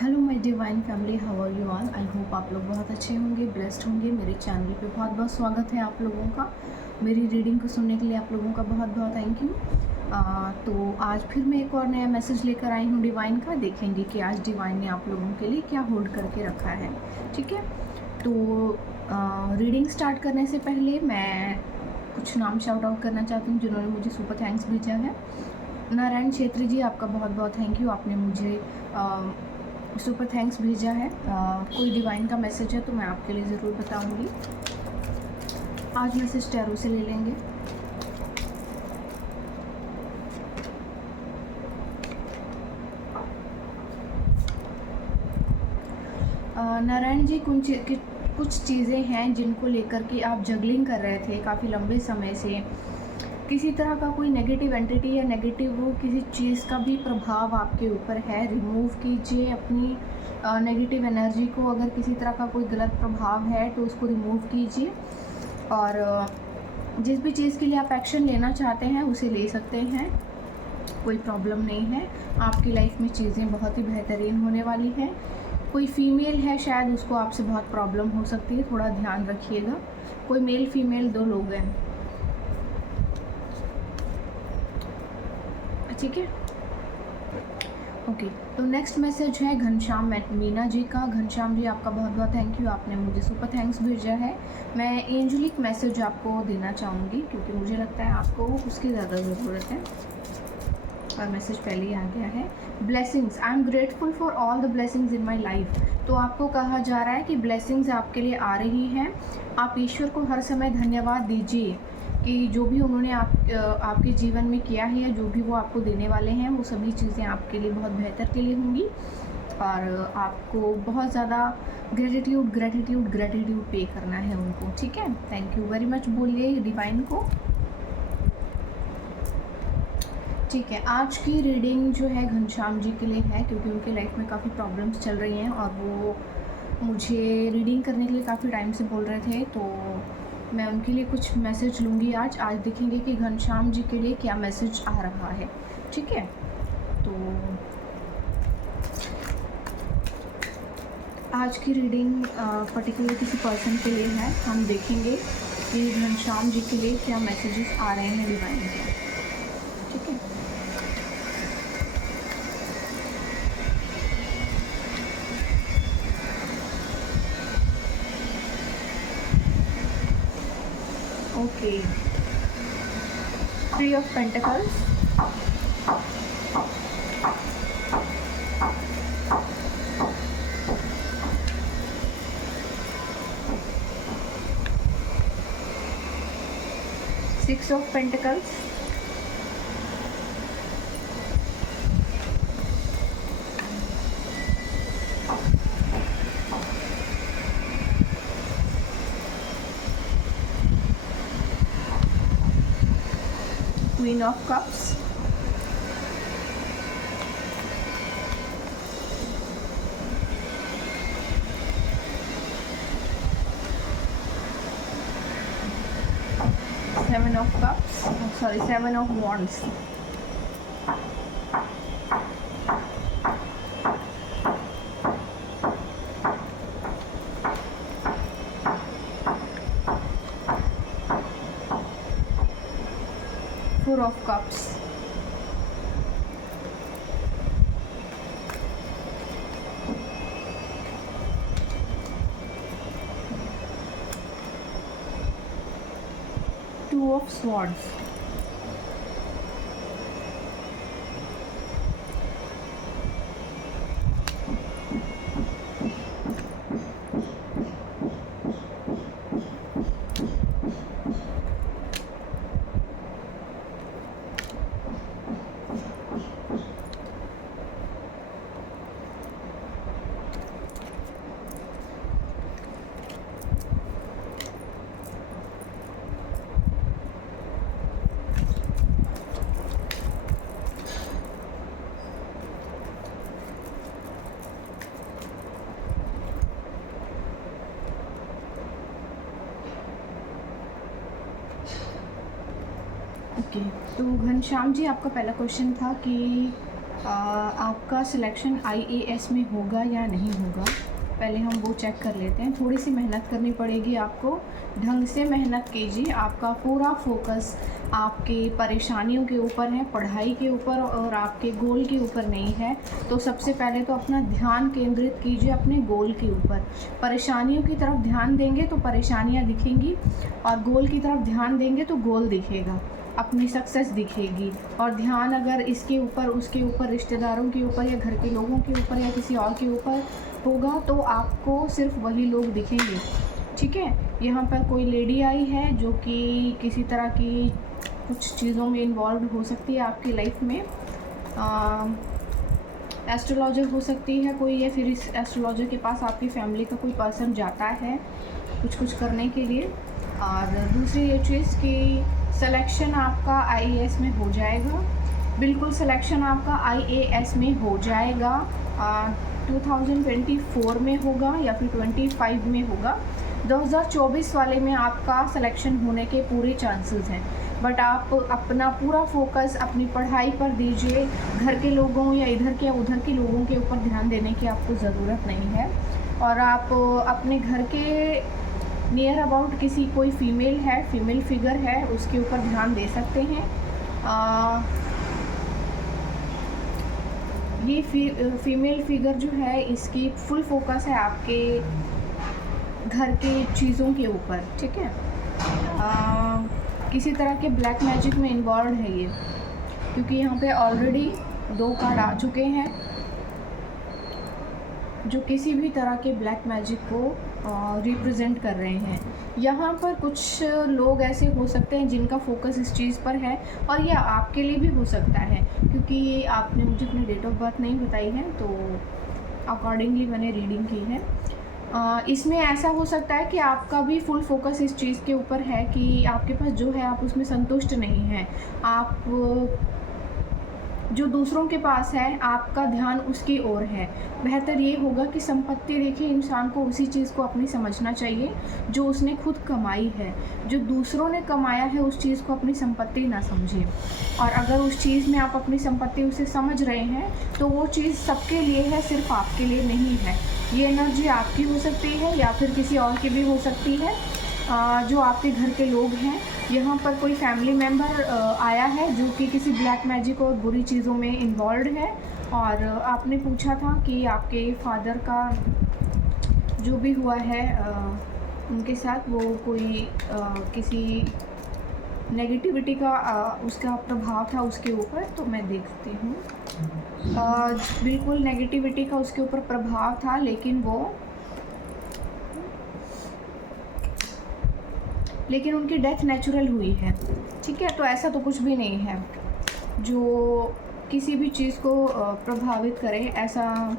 Hello my divine family, how are you all. I hope आप लोग बहुत अच्छे होंगे, ब्लेस्ड होंगे। मेरे चैनल पे बहुत बहुत स्वागत है आप लोगों का। मेरी रीडिंग को सुनने के लिए आप लोगों का बहुत बहुत थैंक यू। तो आज फिर मैं एक और नया मैसेज लेकर आई हूँ डिवाइन का। देखेंगे कि आज डिवाइन ने आप लोगों के लिए क्या होल्ड करके रखा है। ठीक है, तो रीडिंग स्टार्ट करने से पहले मैं कुछ नाम शाउट आउट करना चाहती हूँ जिन्होंने मुझे सुपर थैंक्स भेजा है। नारायण छेत्री जी, आपका बहुत बहुत थैंक यू, आपने मुझे सुपर थैंक्स भेजा है। कोई डिवाइन का मैसेज है तो मैं आपके लिए ज़रूर बताऊंगी। आज मैसेज टैरो से ले लेंगे। नारायण जी, कुछ चीज़ें हैं जिनको लेकर के आप जगलिंग कर रहे थे काफ़ी लंबे समय से। किसी तरह का कोई नेगेटिव एंटिटी या नेगेटिव किसी चीज़ का भी प्रभाव आपके ऊपर है। रिमूव कीजिए अपनी नेगेटिव एनर्जी को। अगर किसी तरह का कोई गलत प्रभाव है तो उसको रिमूव कीजिए, और जिस भी चीज़ के लिए आप एक्शन लेना चाहते हैं उसे ले सकते हैं। कोई प्रॉब्लम नहीं है। आपकी लाइफ में चीज़ें बहुत ही बेहतरीन होने वाली हैं। कोई फीमेल है, शायद उसको आपसे बहुत प्रॉब्लम हो सकती है, थोड़ा ध्यान रखिएगा। कोई मेल फीमेल दो लोग हैं, ठीक है। ओके, तो नेक्स्ट मैसेज है घनश्याम मीना जी का। घनश्याम जी, आपका बहुत बहुत थैंक यू, आपने मुझे सुपर थैंक्स भेजा है। मैं एंजलिक मैसेज आपको देना चाहूँगी क्योंकि मुझे लगता है आपको उसकी ज़्यादा ज़रूरत है, और मैसेज पहले ही आ गया है। Blessings, I am grateful for all the blessings in my life. तो आपको कहा जा रहा है कि ब्लेसिंग्स आपके लिए आ रही हैं। आप ईश्वर को हर समय धन्यवाद दीजिए कि जो भी उन्होंने आपके जीवन में किया है, या जो भी वो आपको देने वाले हैं, वो सभी चीज़ें आपके लिए बहुत बेहतर के लिए होंगी। और आपको बहुत ज़्यादा ग्रेटिट्यूड ग्रेटिट्यूड ग्रेटिट्यूड पे करना है उनको, ठीक है। थैंक यू वेरी मच बोलिए डिवाइन को। ठीक है, आज की रीडिंग जो है घनश्याम जी के लिए है क्योंकि उनके लाइफ में काफ़ी प्रॉब्लम्स चल रही हैं और वो मुझे रीडिंग करने के लिए काफ़ी टाइम से बोल रहे थे, तो मैं उनके लिए कुछ मैसेज लूँगी आज। देखेंगे कि घनश्याम जी के लिए क्या मैसेज आ रहा है, ठीक है। तो आज की रीडिंग पर्टिकुलर किसी पर्सन के लिए है। हम देखेंगे कि घनश्याम जी के लिए क्या मैसेजेस आ रहे हैं डिवाइन के, ठीक है। Okay, 3 of Pentacles, Six of Pentacles, Queen of Cups, Seven of Cups, sorry, Seven of Wands, Four of Cups, Two of Swords, okay. तो घनश्याम जी, आपका पहला क्वेश्चन था कि आपका सिलेक्शन IAS में होगा या नहीं होगा, पहले हम वो चेक कर लेते हैं। थोड़ी सी मेहनत करनी पड़ेगी आपको, ढंग से मेहनत कीजिए। आपका पूरा फोकस आपकी परेशानियों के ऊपर है, पढ़ाई के ऊपर और आपके गोल के ऊपर नहीं है। तो सबसे पहले तो अपना ध्यान केंद्रित कीजिए अपने गोल के ऊपर। परेशानियों की तरफ ध्यान देंगे तो परेशानियां दिखेंगी, और गोल की तरफ ध्यान देंगे तो गोल दिखेगा, अपनी सक्सेस दिखेगी। और ध्यान अगर इसके ऊपर, उसके ऊपर, रिश्तेदारों के ऊपर या घर के लोगों के ऊपर या किसी और के ऊपर होगा तो आपको सिर्फ वही लोग दिखेंगे। ठीक है, यहाँ पर कोई लेडी आई है जो कि किसी तरह की कुछ चीज़ों में इन्वॉल्व हो सकती है आपकी लाइफ में। एस्ट्रोलॉजर हो सकती है कोई, या फिर इस एस्ट्रोलॉजर के पास आपकी फैमिली का कोई पर्सन जाता है कुछ करने के लिए। और दूसरी ये चीज़ कि सिलेक्शन आपका IAS में हो जाएगा, बिल्कुल सिलेक्शन आपका IAS में हो जाएगा। 2024 में होगा या फिर 25 में होगा। 2024 वाले में आपका सिलेक्शन होने के पूरे चांसेस हैं, बट आप अपना पूरा फोकस अपनी पढ़ाई पर दीजिए। घर के लोगों या इधर के या उधर के लोगों के ऊपर ध्यान देने की आपको ज़रूरत नहीं है। और आप अपने घर के नियर अबाउट किसी कोई फीमेल फिगर है उसके ऊपर ध्यान दे सकते हैं। ये फीमेल फिगर जो है इसकी फुल फोकस है आपके घर के चीज़ों के ऊपर। ठीक है, किसी तरह के ब्लैक मैजिक में इन्वॉल्व है ये, क्योंकि यहाँ पे ऑलरेडी 2 कार्ड आ चुके हैं जो किसी भी तरह के ब्लैक मैजिक को रिप्रेजेंट कर रहे हैं। यहाँ पर कुछ लोग ऐसे हो सकते हैं जिनका फोकस इस चीज़ पर है, और यह आपके लिए भी हो सकता है, क्योंकि आपने मुझे अपनी डेट ऑफ बर्थ नहीं बताई है तो अकॉर्डिंगली मैंने रीडिंग की है। इसमें ऐसा हो सकता है कि आपका भी फुल फोकस इस चीज़ के ऊपर है कि आपके पास जो है आप उसमें संतुष्ट नहीं हैं। आप जो दूसरों के पास है आपका ध्यान उसकी ओर है। बेहतर ये होगा कि संपत्ति देखिए, इंसान को उसी चीज़ को अपनी समझना चाहिए जो उसने खुद कमाई है। जो दूसरों ने कमाया है उस चीज़ को अपनी संपत्ति ना समझिए। और अगर उस चीज़ में आप अपनी संपत्ति उसे समझ रहे हैं तो वो चीज़ सबके लिए है, सिर्फ आपके लिए नहीं है। ये एनर्जी आपकी हो सकती है या फिर किसी और की भी हो सकती है। जो आपके घर के लोग हैं, यहाँ पर कोई फैमिली मेम्बर आया है जो कि किसी ब्लैक मैजिक और बुरी चीज़ों में इन्वॉल्व है। और आपने पूछा था कि आपके फादर का जो भी हुआ है उनके साथ वो कोई किसी नेगेटिविटी का उसका प्रभाव था उसके ऊपर। तो मैं देखती हूँ, बिल्कुल नेगेटिविटी का उसके ऊपर प्रभाव था, लेकिन उनकी डेथ नेचुरल हुई है। ठीक है, तो ऐसा तो कुछ भी नहीं है जो किसी भी चीज़ को प्रभावित करे, ऐसा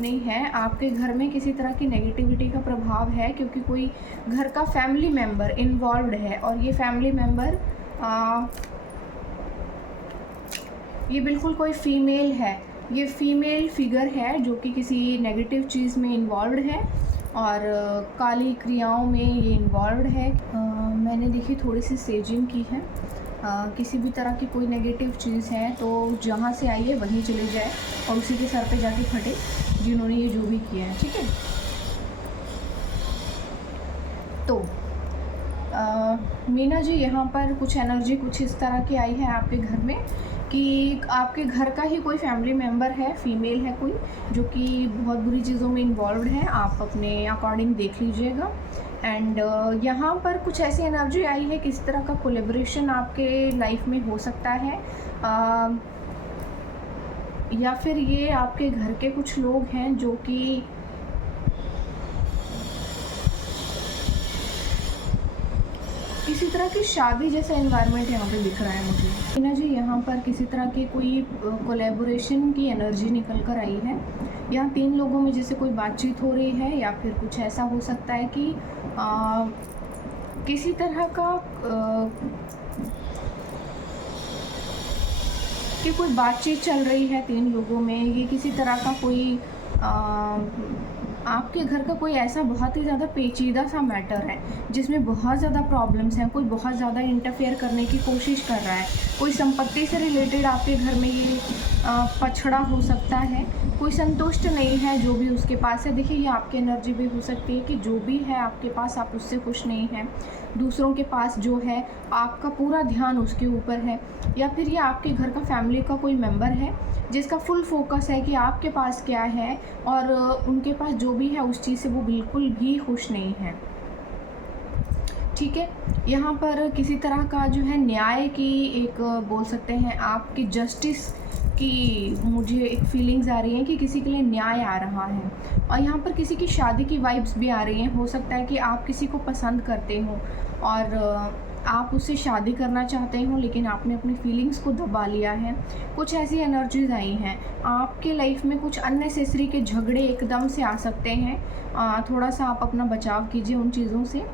नहीं है। आपके घर में किसी तरह की नेगेटिविटी का प्रभाव है क्योंकि कोई घर का फैमिली मेम्बर इन्वॉल्व्ड है। और ये फैमिली मेम्बर ये बिल्कुल कोई फीमेल है, ये फीमेल फिगर है जो कि किसी नेगेटिव चीज़ में इन्वॉल्व्ड है और काली क्रियाओं में ये इन्वॉल्व्ड है। मैंने देखी थोड़ी सी सेजिंग की है। किसी भी तरह की कोई नेगेटिव चीज़ है तो जहाँ से आई है वहीं चली जाए और उसी के सर पे जाके फटे जिन्होंने ये जो भी किया है। ठीक है, तो मीना जी यहाँ पर कुछ एनर्जी कुछ इस तरह की आई है आपके घर में कि आपके घर का ही कोई फैमिली मेम्बर है, फीमेल है कोई, जो कि बहुत बुरी चीज़ों में इन्वॉल्व है। आप अपने अकॉर्डिंग देख लीजिएगा। एंड यहाँ पर कुछ ऐसी एनर्जी आई है, किस तरह का कोलेब्रेशन आपके लाइफ में हो सकता है, या फिर ये आपके घर के कुछ लोग हैं जो कि किसी तरह की शादी जैसा एनवायरनमेंट यहाँ पे दिख रहा है मुझे। मीना जी यहाँ पर किसी तरह की कोई कोलैबोरेशन की एनर्जी निकल कर आई है। यहाँ 3 लोगों में जैसे कोई बातचीत हो रही है, या फिर कुछ ऐसा हो सकता है कि किसी तरह का कि कोई बातचीत चल रही है 3 लोगों में। ये किसी तरह का कोई आपके घर का कोई ऐसा बहुत ही ज़्यादा पेचीदा सा मैटर है जिसमें बहुत ज़्यादा प्रॉब्लम्स हैं। कोई बहुत ज़्यादा इंटरफेयर करने की कोशिश कर रहा है, कोई संपत्ति से रिलेटेड आपके घर में ये पछड़ा हो सकता है, कोई संतुष्ट नहीं है जो भी उसके पास है। देखिए, ये आपकी एनर्जी भी हो सकती है कि जो भी है आपके पास, आप उससे खुश नहीं हैं। दूसरों के पास जो है, आपका पूरा ध्यान उसके ऊपर है, या फिर ये आपके घर का फैमिली का कोई मेंबर है जिसका फुल फोकस है कि आपके पास क्या है, और उनके पास जो भी है उस चीज़ से वो बिल्कुल भी खुश नहीं है। ठीक है, यहाँ पर किसी तरह का जो है न्याय की एक बोल सकते हैं, आपकी जस्टिस की मुझे एक फीलिंग्स आ रही हैं कि किसी के लिए न्याय आ रहा है। और यहाँ पर किसी की शादी की वाइब्स भी आ रही हैं। हो सकता है कि आप किसी को पसंद करते हो और आप उससे शादी करना चाहते हो, लेकिन आपने अपनी फीलिंग्स को दबा लिया है। कुछ ऐसी एनर्जीज आई हैं। आपके लाइफ में कुछ अननेसेसरी के झगड़े एकदम से आ सकते हैं। थोड़ा सा आप अपना बचाव कीजिए उन चीज़ों से।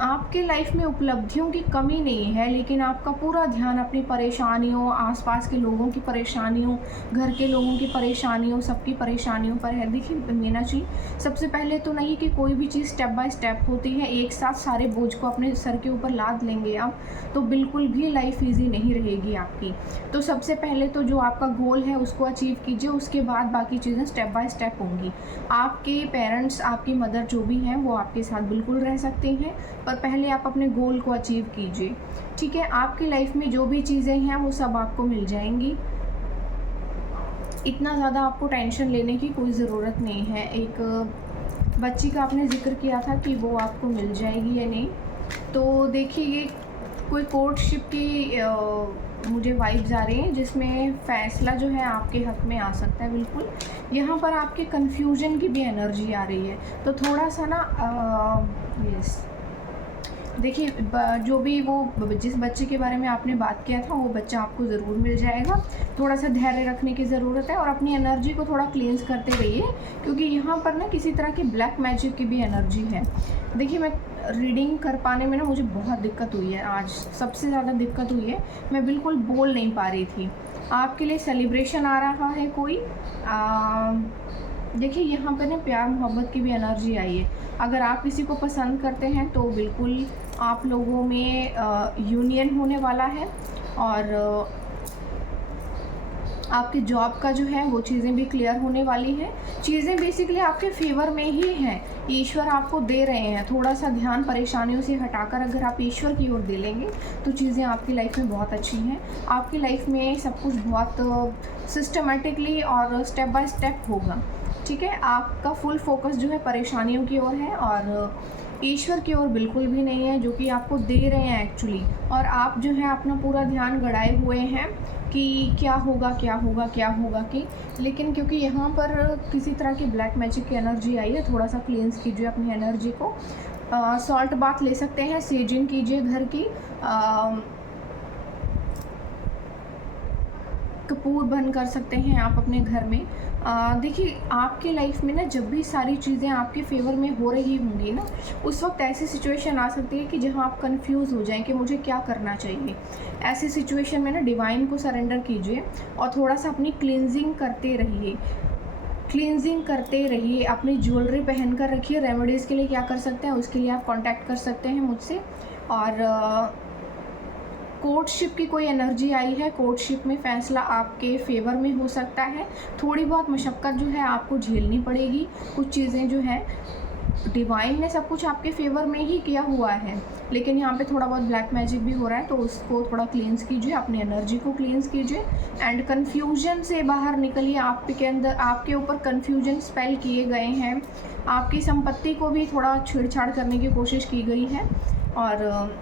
आपके लाइफ में उपलब्धियों की कमी नहीं है, लेकिन आपका पूरा ध्यान अपनी परेशानियों, आसपास के लोगों की परेशानियों, घर के लोगों की परेशानियों, सबकी परेशानियों पर है। देखिए मीना जी, सबसे पहले तो नहीं कि कोई भी चीज़ स्टेप बाय स्टेप होती है। एक साथ सारे बोझ को अपने सर के ऊपर लाद लेंगे आप, तो बिल्कुल भी लाइफ ईजी नहीं रहेगी आपकी। तो सबसे पहले तो जो आपका गोल है उसको अचीव कीजिए, उसके बाद बाकी चीज़ें स्टेप बाय स्टेप होंगी। आपके पेरेंट्स, आपकी मदर जो भी हैं वो आपके साथ बिल्कुल रह सकते हैं, पर पहले आप अपने गोल को अचीव कीजिए। ठीक है, आपकी लाइफ में जो भी चीज़ें हैं वो सब आपको मिल जाएंगी। इतना ज़्यादा आपको टेंशन लेने की कोई ज़रूरत नहीं है। एक बच्ची का आपने जिक्र किया था कि वो आपको मिल जाएगी या नहीं, तो देखिए ये कोई कोर्टशिप की मुझे वाइब्स आ रही हैं, जिसमें फ़ैसला जो है आपके हक़ में आ सकता है बिल्कुल। यहाँ पर आपके कन्फ्यूजन की भी एनर्जी आ रही है, तो थोड़ा सा ना यस, देखिए जो भी वो जिस बच्चे के बारे में आपने बात किया था वो बच्चा आपको ज़रूर मिल जाएगा। थोड़ा सा धैर्य रखने की ज़रूरत है और अपनी एनर्जी को थोड़ा क्लींस करते रहिए, क्योंकि यहाँ पर ना किसी तरह की ब्लैक मैजिक की भी एनर्जी है। देखिए, मैं रीडिंग कर पाने में ना मुझे बहुत दिक्कत हुई है, आज सबसे ज़्यादा दिक्कत हुई है। मैं बिल्कुल बोल नहीं पा रही थी। आपके लिए सेलिब्रेशन आ रहा है कोई। देखिए यहाँ पे ना प्यार मोहब्बत की भी एनर्जी आई है। अगर आप किसी को पसंद करते हैं तो बिल्कुल आप लोगों में यूनियन होने वाला है, और आपके जॉब का जो है वो चीज़ें भी क्लियर होने वाली हैं। चीज़ें बेसिकली आपके फेवर में ही हैं, ईश्वर आपको दे रहे हैं। थोड़ा सा ध्यान परेशानियों से हटाकर अगर आप ईश्वर की ओर दे लेंगे तो चीज़ें आपकी लाइफ में बहुत अच्छी हैं। आपकी लाइफ में सब कुछ बहुत सिस्टमेटिकली और स्टेप बाय स्टेप होगा। ठीक है, आपका फुल फोकस जो है परेशानियों की ओर है और ईश्वर की ओर बिल्कुल भी नहीं है, जो कि आपको दे रहे हैं एक्चुअली। और आप जो है अपना पूरा ध्यान गड़ाए हुए हैं कि क्या होगा क्या होगा क्या होगा कि, लेकिन क्योंकि यहाँ पर किसी तरह की ब्लैक मैजिक की एनर्जी आई है, थोड़ा सा क्लींस कीजिए अपनी एनर्जी को। सॉल्ट बाथ ले सकते हैं, सेजिंग कीजिए घर की, कपूर बंद कर सकते हैं आप अपने घर में। देखिए आपके लाइफ में ना जब भी सारी चीज़ें आपके फेवर में हो रही होंगी ना, उस वक्त ऐसी सिचुएशन आ सकती है कि जहां आप कंफ्यूज हो जाएं कि मुझे क्या करना चाहिए। ऐसी सिचुएशन में ना डिवाइन को सरेंडर कीजिए और थोड़ा सा अपनी क्लींजिंग करते रहिए। क्लींजिंग करते रहिए, अपनी ज्वेलरी पहन कर रखिए। रेमेडीज़ के लिए क्या कर सकते हैं उसके लिए आप कांटेक्ट कर सकते हैं मुझसे। और कोर्टशिप की कोई एनर्जी आई है, कोर्टशिप में फ़ैसला आपके फेवर में हो सकता है। थोड़ी बहुत मशक्क़त जो है आपको झेलनी पड़ेगी। कुछ चीज़ें जो है डिवाइन ने सब कुछ आपके फेवर में ही किया हुआ है, लेकिन यहाँ पे थोड़ा बहुत ब्लैक मैजिक भी हो रहा है, तो उसको थोड़ा क्लींस कीजिए, अपनी एनर्जी को क्लींस कीजिए एंड कन्फ्यूजन से बाहर निकलिए। आपके अंदर, आपके ऊपर कन्फ्यूजन स्पेल किए गए हैं। आपकी संपत्ति को भी थोड़ा छेड़छाड़ करने की कोशिश की गई है। और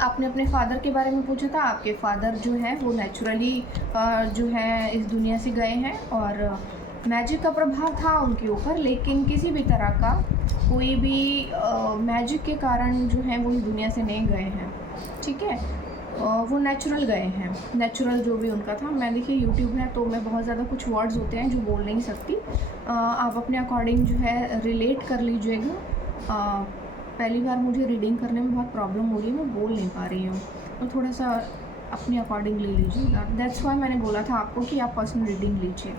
आपने अपने फादर के बारे में पूछा था। आपके फादर जो हैं वो नेचुरली जो है इस दुनिया से गए हैं और मैजिक का प्रभाव था उनके ऊपर, लेकिन किसी भी तरह का कोई भी मैजिक के कारण जो है वो इस दुनिया से नहीं गए हैं। ठीक है, वो नेचुरल गए हैं, नेचुरल जो भी उनका था। मैं देखिए यूट्यूब है तो मैं बहुत ज़्यादा कुछ वर्ड्स होते हैं जो बोल नहीं सकती, आप अपने अकॉर्डिंग जो है रिलेट कर लीजिएगा। पहली बार मुझे रीडिंग करने में बहुत प्रॉब्लम हो रही है, मैं बोल नहीं पा रही हूँ, तो थोड़ा सा अपने अकॉर्डिंग ले लीजिएगा। दैट्स वाई मैंने बोला था आपको कि आप पर्सनल रीडिंग लीजिए,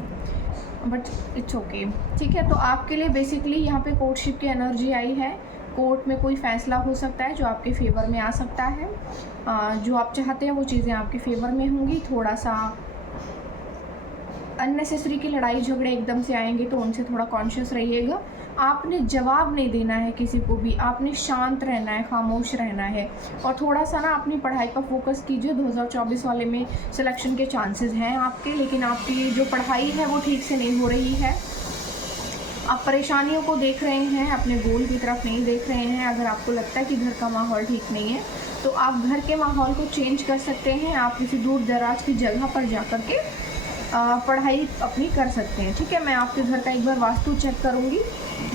बट इट्स ओके। ठीक है, तो आपके लिए बेसिकली यहाँ पे कोर्टशिप की एनर्जी आई है। कोर्ट में कोई फ़ैसला हो सकता है जो आपके फेवर में आ सकता है। जो आप चाहते हैं वो चीज़ें आपके फेवर में होंगी। थोड़ा सा अननेसेसरी की लड़ाई झगड़े एकदम से आएंगे तो उनसे थोड़ा कॉन्शियस रहिएगा। आपने जवाब नहीं देना है किसी को भी, आपने शांत रहना है, खामोश रहना है और थोड़ा सा ना अपनी पढ़ाई पर फोकस कीजिए। 2024 वाले में सिलेक्शन के चांसेस हैं आपके, लेकिन आपकी जो पढ़ाई है वो ठीक से नहीं हो रही है। आप परेशानियों को देख रहे हैं, अपने गोल की तरफ नहीं देख रहे हैं। अगर आपको लगता है कि घर का माहौल ठीक नहीं है तो आप घर के माहौल को चेंज कर सकते हैं। आप किसी दूर दराज की जगह पर जा कर के पढ़ाई अपनी कर सकते हैं। ठीक है, मैं आपके घर का एक बार वास्तु चेक करूँगी,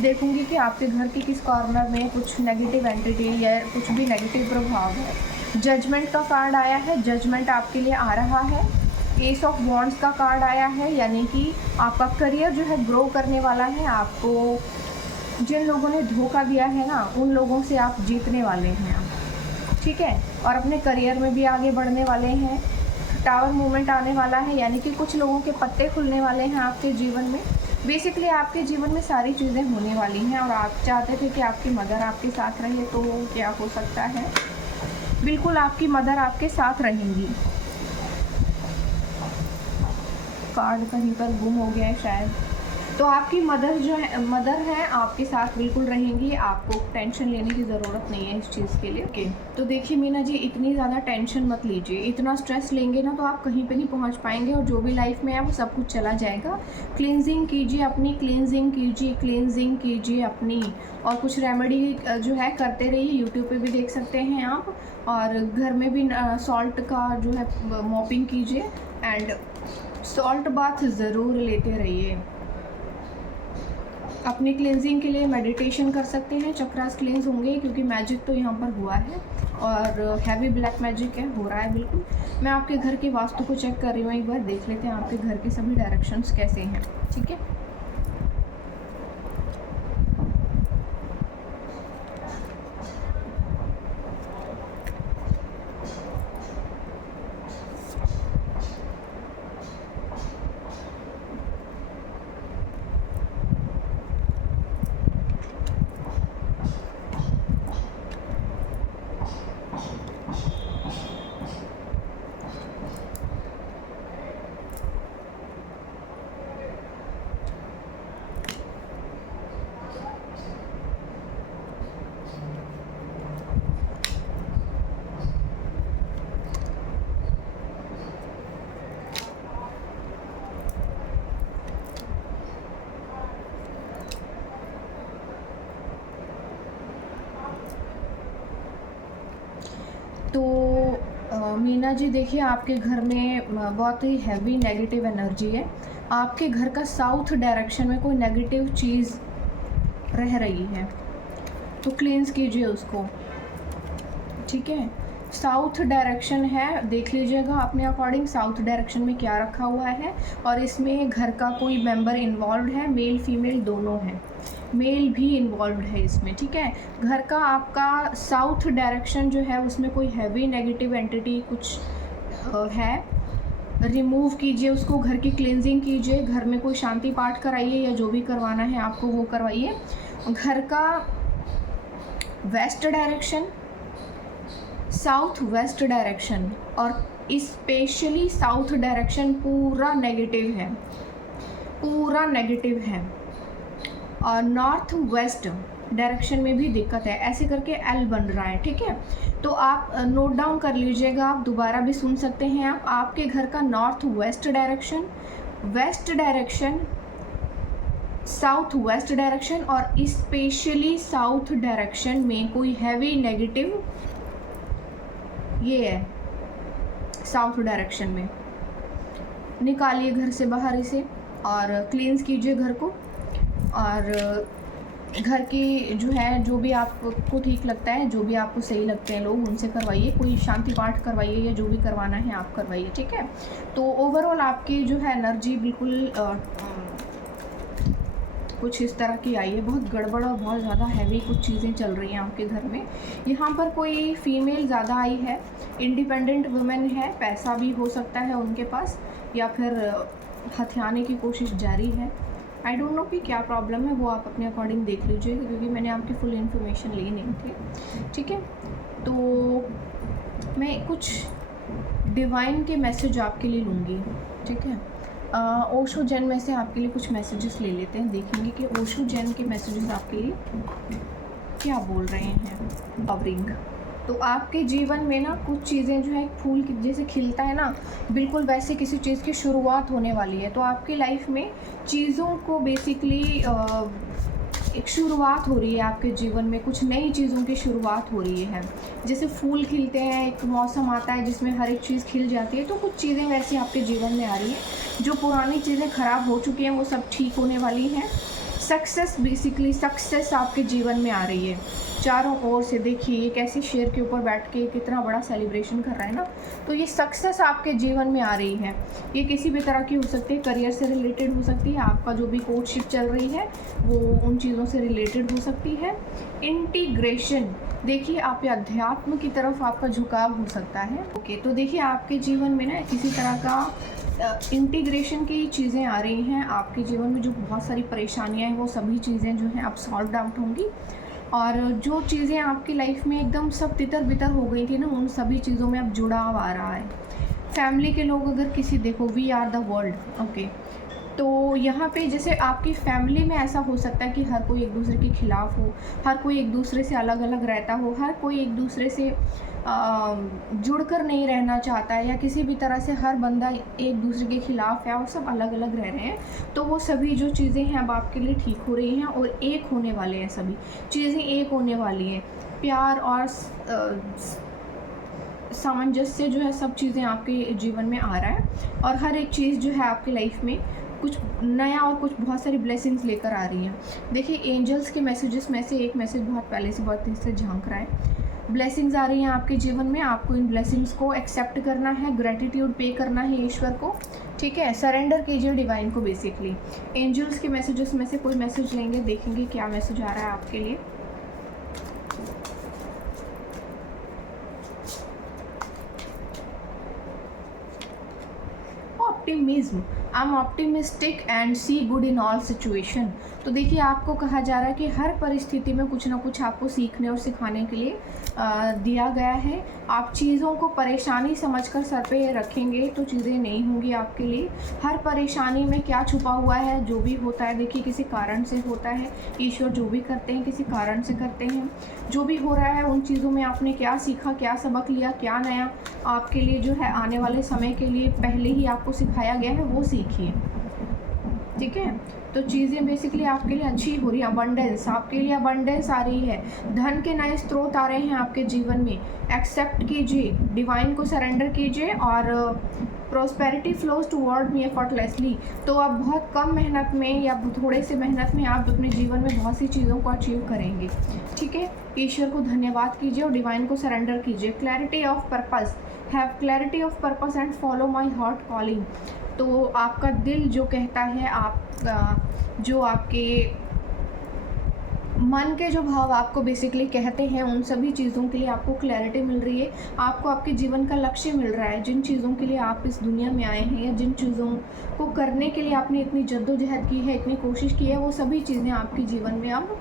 देखूँगी कि आपके घर के किस कॉर्नर में कुछ नेगेटिव एंटिटी या कुछ भी नेगेटिव प्रभाव है। जजमेंट का कार्ड आया है, जजमेंट आपके लिए आ रहा है। एस ऑफ वॉन्ड्स का कार्ड आया है, यानी कि आपका करियर जो है ग्रो करने वाला है। आपको जिन लोगों ने धोखा दिया है ना, उन लोगों से आप जीतने वाले हैं। ठीक है, और अपने करियर में भी आगे बढ़ने वाले हैं। टावर मूवमेंट आने वाला है, यानी कि कुछ लोगों के पत्ते खुलने वाले हैं आपके जीवन में। बेसिकली आपके जीवन में सारी चीज़ें होने वाली हैं और आप चाहते थे कि आपकी मदर आपके साथ रहे, तो क्या हो सकता है, बिल्कुल आपकी मदर आपके साथ रहेंगी। कार्ड कहीं पर गुम हो गया है शायद, तो आपकी मदर जो है, मदर है आपके साथ बिल्कुल रहेंगी। आपको टेंशन लेने की ज़रूरत नहीं है इस चीज़ के लिए। ओके, तो देखिए मीना जी, इतनी ज़्यादा टेंशन मत लीजिए। इतना स्ट्रेस लेंगे ना तो आप कहीं पे नहीं पहुंच पाएंगे और जो भी लाइफ में है वो सब कुछ चला जाएगा। क्लींजिंग कीजिए अपनी, क्लींजिंग कीजिए, क्लींजिंग कीजिए अपनी, और कुछ रेमेडी जो है करते रहिए। यूट्यूब पे भी देख सकते हैं आप, और घर में भी सॉल्ट का जो है मॉपिंग कीजिए एंड सॉल्ट बाथ ज़रूर लेते रहिए। अपनी क्लेंजिंग के लिए मेडिटेशन कर सकते हैं, चक्रास क्लेंज होंगे, क्योंकि मैजिक तो यहाँ पर हुआ है और हैवी ब्लैक मैजिक है, हो रहा है बिल्कुल। मैं आपके घर के वास्तु को चेक कर रही हूँ, एक बार देख लेते हैं आपके घर के सभी डायरेक्शंस कैसे हैं। ठीक है, तो मीना जी देखिए, आपके घर में बहुत ही हैवी नेगेटिव एनर्जी है। आपके घर का साउथ डायरेक्शन में कोई नेगेटिव चीज़ रह रही है, तो क्लींस कीजिए उसको। ठीक है, साउथ डायरेक्शन है, देख लीजिएगा अपने अकॉर्डिंग साउथ डायरेक्शन में क्या रखा हुआ है, और इसमें घर का कोई मेंबर इन्वॉल्व है, मेल फीमेल दोनों हैं, मेल भी इन्वॉल्व है इसमें। ठीक है, घर का आपका साउथ डायरेक्शन जो है उसमें कोई हैवी नेगेटिव एंटिटी कुछ है, रिमूव कीजिए उसको, घर की क्लींजिंग कीजिए, घर में कोई शांति पाठ कराइए या जो भी करवाना है आपको वो करवाइए। घर का west direction, south west direction और स्पेशली साउथ डायरेक्शन पूरा नेगेटिव है, पूरा नेगेटिव है, और नॉर्थ वेस्ट डायरेक्शन में भी दिक्कत है। ऐसे करके एल बन रहा है। ठीक है, तो आप नोट डाउन कर लीजिएगा, आप दोबारा भी सुन सकते हैं। आप आपके घर का north west direction, west direction, south west direction और स्पेशली साउथ डायरेक्शन में कोई हैवी नेगेटिव ये है। साउथ डायरेक्शन में निकालिए घर से बाहर इसे और क्लींस कीजिए घर को, और घर की जो है, जो भी आपको ठीक लगता है, जो भी आपको सही लगते हैं लोग, उनसे करवाइए, कोई शांति पाठ करवाइए या जो भी करवाना है आप करवाइए। ठीक है, तो ओवरऑल आपकी जो है एनर्जी बिल्कुल कुछ इस तरह की आई है, बहुत गड़बड़ और बहुत ज़्यादा हैवी कुछ चीज़ें चल रही हैं आपके घर में। यहाँ पर कोई फीमेल ज़्यादा आई है, इंडिपेंडेंट वुमेन है, पैसा भी हो सकता है उनके पास, या फिर हथियाने की कोशिश जारी है। आई डोंट नो कि क्या प्रॉब्लम है, वो आप अपने अकॉर्डिंग देख लीजिए, क्योंकि मैंने आपकी फुल इन्फॉर्मेशन ली नहीं थी। ठीक है, तो मैं कुछ डिवाइन के मैसेज आपके लिए लूँगी। ठीक है, ओशो जैन में से आपके लिए कुछ मैसेजेस ले लेते हैं, देखेंगे कि ओशो जैन के मैसेजेस आपके लिए क्या बोल रहे हैं। कवरिंग तो आपके जीवन में ना कुछ चीज़ें जो है एक फूल की जैसे खिलता है ना, बिल्कुल वैसे किसी चीज़ की शुरुआत होने वाली है। तो आपकी लाइफ में चीज़ों को बेसिकली एक शुरुआत हो रही है, आपके जीवन में कुछ नई चीज़ों की शुरुआत हो रही है। जैसे फूल खिलते हैं, एक मौसम आता है जिसमें हर एक चीज़ खिल जाती है, तो कुछ चीज़ें वैसे आपके जीवन में आ रही हैं। जो पुरानी चीज़ें ख़राब हो चुकी हैं वो सब ठीक होने वाली हैं। सक्सेस, बेसिकली सक्सेस आपके जीवन में आ रही है चारों ओर से। देखिए ये कैसे शेर के ऊपर बैठ के कितना बड़ा सेलिब्रेशन कर रहा है ना। तो ये सक्सेस आपके जीवन में आ रही है। ये किसी भी तरह की हो सकती है, करियर से रिलेटेड हो सकती है, आपका जो भी कोर्टशिप चल रही है वो उन चीज़ों से रिलेटेड हो सकती है। इंटीग्रेशन, देखिए आप अध्यात्म की तरफ आपका झुकाव हो सकता है। ओके, तो देखिए आपके जीवन में ना किसी तरह का इंटीग्रेशन की चीज़ें आ रही हैं। आपके जीवन में जो बहुत सारी परेशानियां हैं वो सभी चीज़ें जो हैं अब सॉल्व आउट होंगी, और जो चीज़ें आपकी लाइफ में एकदम सब तितर बितर हो गई थी ना, उन सभी चीज़ों में अब जुड़ाव आ रहा है। फैमिली के लोग अगर किसी, देखो we are the world, okay, तो यहाँ पे जैसे आपकी फैमिली में ऐसा हो सकता है कि हर कोई एक दूसरे के खिलाफ हो, हर कोई एक दूसरे से अलग अलग रहता हो, हर कोई एक दूसरे से जुड़कर नहीं रहना चाहता है, या किसी भी तरह से हर बंदा एक दूसरे के खिलाफ है और सब अलग अलग रह रहे हैं। तो वो सभी जो चीज़ें हैं अब आपके लिए ठीक हो रही हैं और एक होने वाले हैं, सभी चीज़ें एक होने वाली हैं। प्यार और सामंजस्य जो है, सब चीज़ें आपके जीवन में आ रहा है, और हर एक चीज़ जो है आपकी लाइफ में कुछ नया और कुछ बहुत सारी ब्लेसिंग्स लेकर आ रही हैं। देखिए एंजल्स के मैसेजेस में से एक मैसेज बहुत पहले से बहुत तेज से झांक रहा है। ब्लेसिंग्स आ रही हैं आपके जीवन में, आपको इन ब्लेसिंग्स को एक्सेप्ट करना है, ग्रेटिट्यूड पे करना है ईश्वर को, ठीक है। सरेंडर कीजिए डिवाइन को बेसिकली। एंजल्स के मैसेजेस में से कोई मैसेज लेंगे, देखेंगे क्या मैसेज आ रहा है आपके लिए। Optimism, I am optimistic and see good in all situation. तो देखिए आपको कहा जा रहा है कि हर परिस्थिति में कुछ ना कुछ आपको सीखने और सिखाने के लिए दिया गया है। आप चीज़ों को परेशानी समझकर सर पे रखेंगे तो चीज़ें नहीं होंगी आपके लिए। हर परेशानी में क्या छुपा हुआ है, जो भी होता है देखिए किसी कारण से होता है। ईश्वर जो भी करते हैं किसी कारण से करते हैं। जो भी हो रहा है उन चीज़ों में आपने क्या सीखा, क्या सबक लिया, क्या नया आपके लिए जो है आने वाले समय के लिए पहले ही आपको सिखाया गया है, वो सीखिए, ठीक है। तो चीज़ें बेसिकली आपके लिए अच्छी हो रही है। अबंडेंस, आपके लिए अबंडेंस आ रही है, धन के नए स्रोत आ रहे हैं आपके जीवन में। एक्सेप्ट कीजिए, डिवाइन को सरेंडर कीजिए, और प्रोस्पेरिटी फ्लोज टूवर्ड मी एफर्टलेसली। तो आप बहुत कम मेहनत में या थोड़े से मेहनत में आप अपने जीवन में बहुत सी चीज़ों को अचीव करेंगे, ठीक है। ईश्वर को धन्यवाद कीजिए और डिवाइन को सरेंडर कीजिए। Clarity of purpose, have clarity of purpose and follow my heart calling. तो आपका दिल जो कहता है, आप जो आपके मन के जो भाव आपको बेसिकली कहते हैं, उन सभी चीज़ों के लिए आपको क्लैरिटी मिल रही है। आपको आपके जीवन का लक्ष्य मिल रहा है। जिन चीज़ों के लिए आप इस दुनिया में आए हैं या जिन चीज़ों को करने के लिए आपने इतनी जद्दोजहद की है, इतनी कोशिश की है, वो सभी चीज़ें आपके जीवन में अब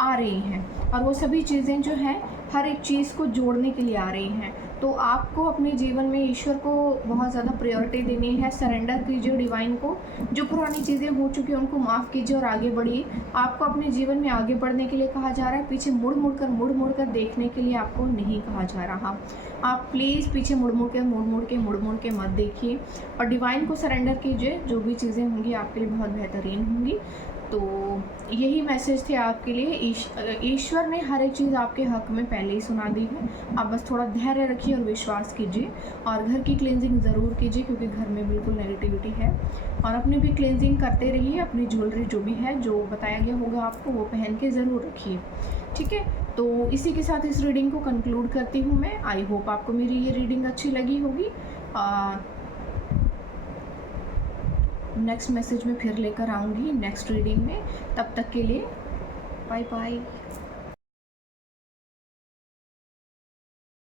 आ रही हैं, और वो सभी चीज़ें जो हैं हर एक चीज़ को जोड़ने के लिए आ रही हैं। तो आपको अपने जीवन में ईश्वर को बहुत ज़्यादा प्रायोरिटी देनी है। सरेंडर कीजिए डिवाइन को। जो पुरानी चीज़ें हो चुकी हैं उनको माफ़ कीजिए और आगे बढ़िए। आपको अपने जीवन में आगे बढ़ने के लिए कहा जा रहा है, पीछे मुड़ मुड़ कर देखने के लिए आपको नहीं कहा जा रहा। आप प्लीज़ पीछे मुड़ मुड़ के मत देखिए, और डिवाइन को सरेंडर कीजिए। जो भी चीज़ें होंगी आपके लिए बहुत बेहतरीन होंगी। तो यही मैसेज थे आपके लिए। ईश्वर ने हर एक चीज़ आपके हक़ में पहले ही सुना दी है। आप बस थोड़ा धैर्य रखिए और विश्वास कीजिए, और घर की क्लींजिंग ज़रूर कीजिए क्योंकि घर में बिल्कुल नेगेटिविटी है। और अपनी भी क्लींजिंग करते रहिए। अपनी ज्वेलरी जो भी है, जो बताया गया होगा आपको, वो पहन के ज़रूर रखिए, ठीक है। तो इसी के साथ इस रीडिंग को कंक्लूड करती हूँ मैं। आई होप आपको मेरी ये रीडिंग अच्छी लगी होगी। नेक्स्ट मैसेज में फिर लेकर आऊँगी नेक्स्ट रीडिंग में। तब तक के लिए बाय बाय।